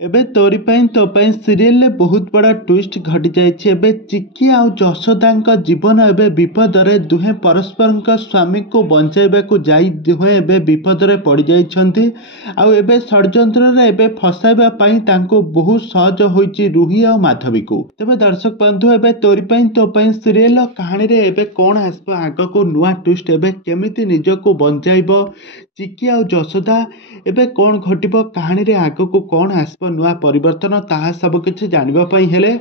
एबे तोरी पाई तो पाई सीरियल रे बहुत बड़ा ट्विस्ट घटी जाइए। एबे चिकी आउ जशोदा जीवन एबे विपद रे दुहे परस्पर स्वामी को बंचाइबा को जाई दुहे एबे विपद रे पड़ जाइछंती। आउ एबे षड्यंत्र रे एबे फसाइबा पाई तांको बहुत सहज होइछि रूही आउ माधवी को। तबे दर्शक बंधु एबे तोरी पाई तो पाई सीरियल कहानी रे एबे कोन आसबो आग को नुआ ट्विस्ट एबे केमिति निजको बंचाइबो चिकी आउ जशोदा एबे कौन घटिबो कहानी रे आग को कौन आसबो नुआ परिवर्तन ताहा सब किछि जानिबा पई हेले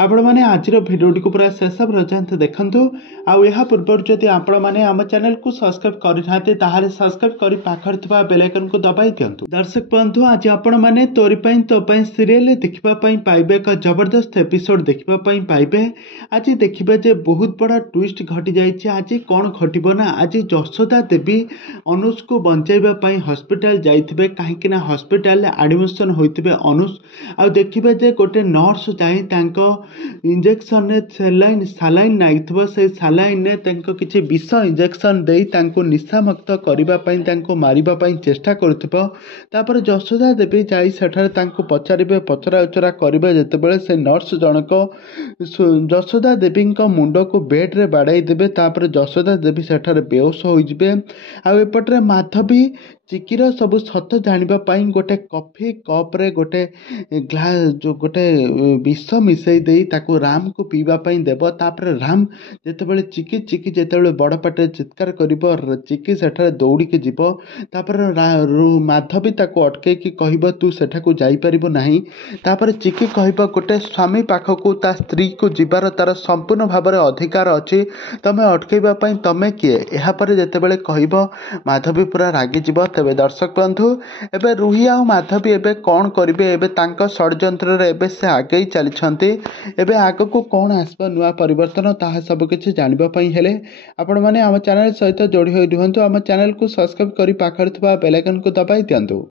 आपण माने आजिर भिडियोटी को पूरा शेष पर्यंत देखंतु। आउ एहा पूर्व जदि आपण माने हम चैनल को सब्सक्राइब करि थाते ताहाले सब्सक्राइब करि पाखर थिबा बेल आइकन को दबाई दियंतु। दर्शक बंधु आज आपण माने तोरी पई तो पई सीरियल रे देखिबा पई पाइबे एक जबरदस्त एपिसोड देखिबा पई पाइबे। आज देखिबे जे बहुत बड़ा ट्विस्ट घटी जाइछि। आज कौन घटिबो ना आज जशोदा देवी अनुज को बंचाइबा पई हॉस्पिटल जाइथिबे काहेकि ना हॉस्पिटल एडमिशन होइथिबे अनुज। आ देखिबे जे गोटे नर्स जाई तांको इंजेक्शन ने सालाइन नाइथिबो से सालाइन ने तांको किछि विष इंजेक्शन देई तांको निशा मुक्त करिबा पई तांको मारिबा पई चेष्टा करथिबो। तापर जशोदा देवी जाई सेठारे तांको पचारिबे पचरा उचरा करिबे जेतेबेले से नर्स जनक जशोदा देवी मुंड को बेड रे बाड़ाई देबे। तापर जशोदा देवी सेठारे बेहोश हो जिबे। आ एपटरे माधवी चिकीर सब सत जानिबा पाई गोटे कॉफी कप रे गोटे ग्लास जो गोटे विष मिसई देई ताको राम को पीवा पाई देबो। तापर राम जेतेबेले चिकी जेतेबेले बड़ पाटे चित्कार करिबो चिकी सेठारे दौड़ी के जीवो। तापर माधवी ताको अटके कि कहबो तू सेठा को जाई परिबो नाही। तापर चिकी कहबो गोटे स्वामी पाखकू ता स्त्री को जीवार तार संपूर्ण भाव अधिकार अछि तमे अटकेबा पाई तमे किए एहा पर जेतेबेले कहबो माधवी पूरा रागी जीवो। तेबे दर्शक बंधु एबे रूही आ माधवी एबे कौन करिवे एबे तांका षड्यंत्र रे एबे से आगे चलीछंती। एबे आग को कौन आसबो नुआ परिवर्तन ताहा सब किछि जानिबा पई हेले आपण माने हम चैनल सहित जोड़ी होई रुहंतु। हम चैनल को सब्सक्राइब करी पाखर थबा बेल आइकन को दबाई दियंतु।